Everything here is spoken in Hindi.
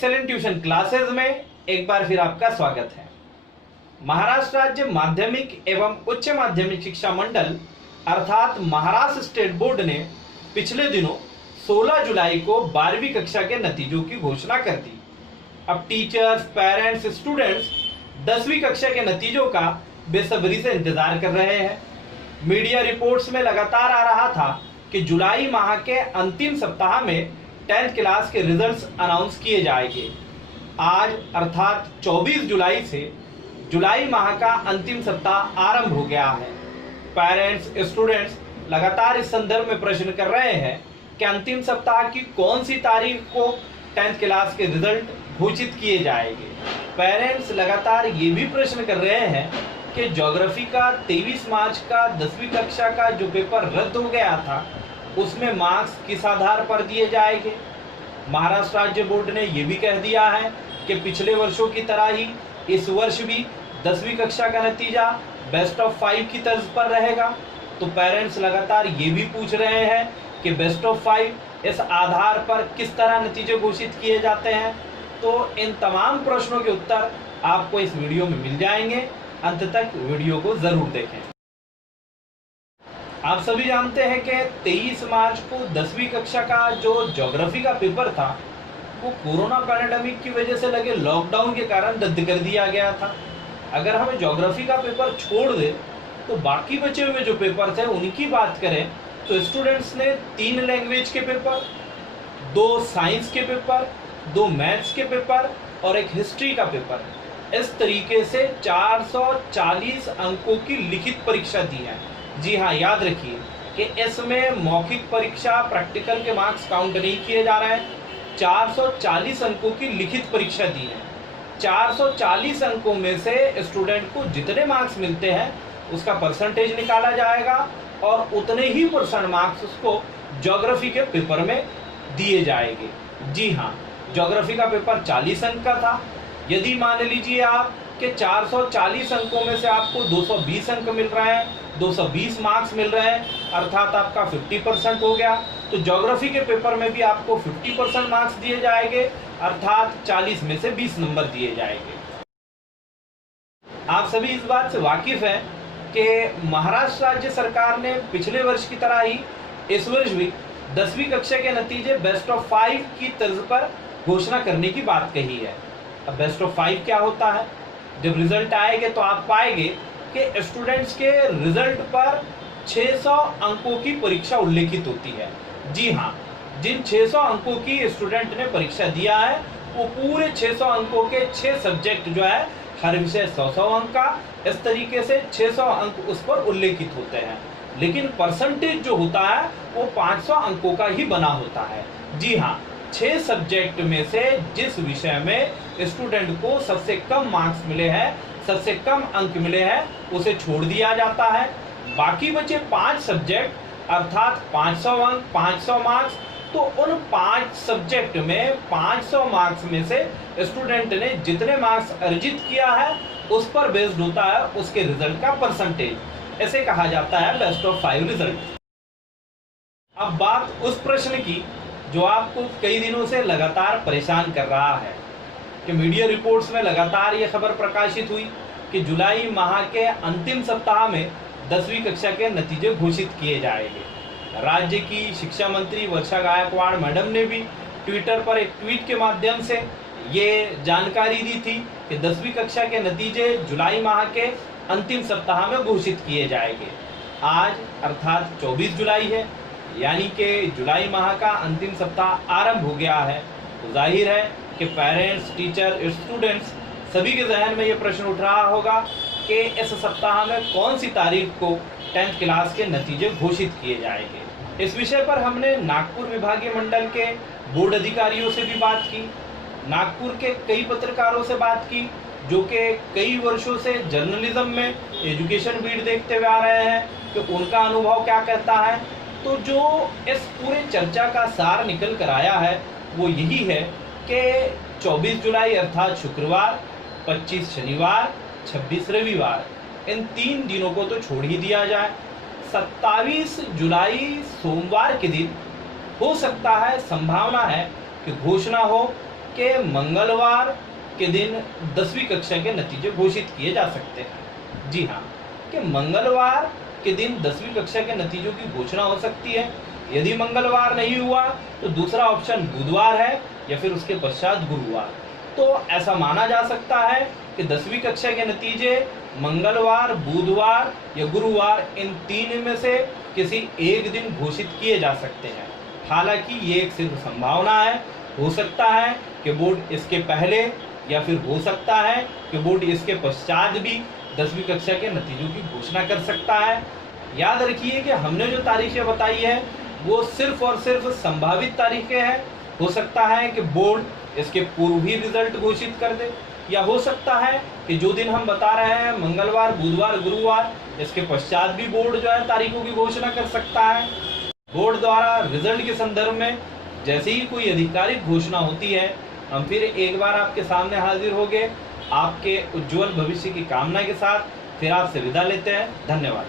एक्सेलेंट ट्यूशन क्लासेस में एक बार फिर आपका स्वागत है। महाराष्ट्र राज्य माध्यमिक एवं उच्च माध्यमिक शिक्षा मंडल अर्थात महाराष्ट्र स्टेट बोर्ड ने पिछले दिनों 16 जुलाई को 12वीं कक्षा के नतीजों की घोषणा कर दी। अब टीचर्स, पेरेंट्स, स्टूडेंट्स 10वीं कक्षा के नतीजों का बेसब्री से इंतजार कर रहे हैं। मीडिया रिपोर्ट्स में लगातार आ रहा था कि जुलाई माह के अंतिम सप्ताह में 10th क्लास के रिजल्ट्स अनाउंस किए जाएंगे। आज अर्थात 24 जुलाई से जुलाई माह का अंतिम सप्ताह आरंभ हो गया है। पेरेंट्स, स्टूडेंट्स लगातार इस संदर्भ में प्रश्न कर रहे हैं कि अंतिम सप्ताह की कौन सी तारीख को 10th क्लास के रिजल्ट घोषित किए जाएंगे। पेरेंट्स लगातार ये भी प्रश्न कर रहे हैं कि ज्योग्राफी का 23 मार्च का 10वीं कक्षा का जो पेपर रद्द हो गया था उसमें मार्क्स किस आधार पर दिए जाएंगे। महाराष्ट्र राज्य बोर्ड ने यह भी कह दिया है कि पिछले वर्षों की तरह ही इस वर्ष भी 10वीं कक्षा का नतीजा बेस्ट ऑफ 5 की तर्ज पर रहेगा। तो पेरेंट्स लगातार ये भी पूछ रहे हैं कि बेस्ट ऑफ 5 इस आधार पर किस तरह नतीजे घोषित किए जाते हैं। तो इन तमाम प्रश्नों के उत्तर आपको इस वीडियो में मिल जाएंगे। अंत तक वीडियो को जरूर देखें। आप सभी जानते हैं कि 23 मार्च को 10वीं कक्षा का जो ज्योग्राफी का पेपर था वो कोरोना पैंडेमिक की वजह से लगे लॉकडाउन के कारण रद्द कर दिया गया था। अगर हमें ज्योग्राफी का पेपर छोड़ दे तो बाकी बचे हुए जो पेपर थे उनकी बात करें तो स्टूडेंट्स ने 3 लैंग्वेज के पेपर, 2 साइंस के पेपर, 2 मैथ्स के पेपर और एक हिस्ट्री का पेपर, इस तरीके से 440 अंकों की लिखित परीक्षा दी है। जी हाँ, याद रखिए कि इसमें मौखिक परीक्षा, प्रैक्टिकल के मार्क्स काउंट नहीं किए जा रहे हैं। 440 अंकों की लिखित परीक्षा दी है। 440 अंकों में से स्टूडेंट को जितने मार्क्स मिलते हैं उसका परसेंटेज निकाला जाएगा और उतने ही परसेंट मार्क्स उसको ज्योग्राफी के पेपर में दिए जाएंगे। जी हाँ, ज्योग्राफी का पेपर 40 अंक का था। यदि मान लीजिए आप कि 440 अंकों में से आपको 220 अंक मिल रहे हैं, 220 मार्क्स मिल रहे हैं, अर्थात आपका 50% हो गया, तो ज्योग्राफी के पेपर में भी आपको 50% मार्क्स दिए जाएंगे, अर्थात 40 में से 20 नंबर दिए जाएंगे। आप सभी इस बात से वाकिफ हैं कि महाराष्ट्र राज्य सरकार ने पिछले वर्ष की तरह ही इस वर्ष भी 10वीं कक्षा के नतीजे बेस्ट ऑफ 5 की तर्ज पर घोषणा करने की बात कही है। अब बेस्ट ऑफ 5 क्या होता है? जब रिजल्ट आएंगे तो आप पाएंगे कि स्टूडेंट्स के रिजल्ट पर 600 अंकों की परीक्षा उल्लेखित होती है। जी हाँ, जिन 600 अंकों की स्टूडेंट ने परीक्षा दिया है वो पूरे 600 अंकों के 6 सब्जेक्ट जो है, हर विषय 100 अंक का, इस तरीके से 600 अंक उस पर उल्लेखित होते हैं। लेकिन परसेंटेज जो होता है वो 500 अंकों का ही बना होता है। जी हाँ, 6 सब्जेक्ट में से जिस विषय में स्टूडेंट को सबसे कम मार्क्स मिले हैं, सबसे कम अंक मिले हैं, उसे छोड़ दिया जाता है। बाकी बचे 5 सब्जेक्ट अर्थात 500 अंक, 500 मार्क्स, तो उन 5 सब्जेक्ट में 500 मार्क्स में से स्टूडेंट ने जितने मार्क्स अर्जित किया है उस पर बेस्ड होता है उसके रिजल्ट का परसेंटेज। इसे कहा जाता है बेस्ट ऑफ 5 रिजल्ट। अब बात उस प्रश्न की जो आपको कई दिनों से लगातार परेशान कर रहा है कि मीडिया रिपोर्ट्स में लगातार ये खबर प्रकाशित हुई कि जुलाई माह के अंतिम सप्ताह में 10वीं कक्षा के नतीजे घोषित किए जाएंगे। राज्य की शिक्षा मंत्री वर्षा गायकवाड़ मैडम ने भी ट्विटर पर एक ट्वीट के माध्यम से ये जानकारी दी थी कि 10वीं कक्षा के नतीजे जुलाई माह के अंतिम सप्ताह में घोषित किए जाएंगे। आज अर्थात 24 जुलाई है, यानी कि जुलाई माह का अंतिम सप्ताह आरंभ हो गया है। तो जाहिर है कि पेरेंट्स, टीचर, स्टूडेंट्स सभी के जहन में ये प्रश्न उठ रहा होगा कि इस सप्ताह में कौन सी तारीख को 10th क्लास के नतीजे घोषित किए जाएंगे। इस विषय पर हमने नागपुर विभागीय मंडल के बोर्ड अधिकारियों से भी बात की, नागपुर के कई पत्रकारों से बात की जो कि कई वर्षों से जर्नलिज्म में एजुकेशन बीट देखते हुए आ रहे हैं कि उनका अनुभव क्या कहता है। तो जो इस पूरे चर्चा का सार निकल कर आया है वो यही है कि 24 जुलाई अर्थात शुक्रवार, 25 शनिवार, 26 रविवार, इन 3 दिनों को तो छोड़ ही दिया जाए। 27 जुलाई सोमवार के दिन हो सकता है, संभावना है कि घोषणा हो कि मंगलवार के दिन 10वीं कक्षा के नतीजे घोषित किए जा सकते हैं। जी हाँ, कि मंगलवार के दिन 10वीं कक्षा के नतीजों की घोषणा हो सकती है। यदि मंगलवार नहीं हुआ तो दूसरा ऑप्शन बुधवार है या फिर उसके पश्चात गुरुवार। तो ऐसा माना जा सकता है कि 10वीं कक्षा के नतीजे मंगलवार, बुधवार या गुरुवार इन तीन में से किसी एक दिन घोषित किए जा सकते हैं। हालांकि ये एक सिर्फ संभावना है, हो सकता है कि बोर्ड इसके पहले या फिर हो सकता है कि बोर्ड इसके पश्चात भी 10वीं कक्षा के नतीजों की घोषणा कर सकता है। याद रखिए कि हमने जो तारीखें बताई है वो सिर्फ और सिर्फ संभावित तारीखें हैं। हो सकता है कि बोर्ड इसके पूर्व ही रिजल्ट घोषित कर दे, या हो सकता है कि जो दिन हम बता रहे हैं मंगलवार, बुधवार, गुरुवार, इसके पश्चात भी बोर्ड जो है तारीखों की घोषणा कर सकता है। बोर्ड द्वारा रिजल्ट के संदर्भ में जैसे ही कोई आधिकारिक घोषणा होती है, हम फिर एक बार आपके सामने हाजिर होंगे। आपके उज्जवल भविष्य की कामना के साथ फिर आपसे विदा लेते हैं। धन्यवाद।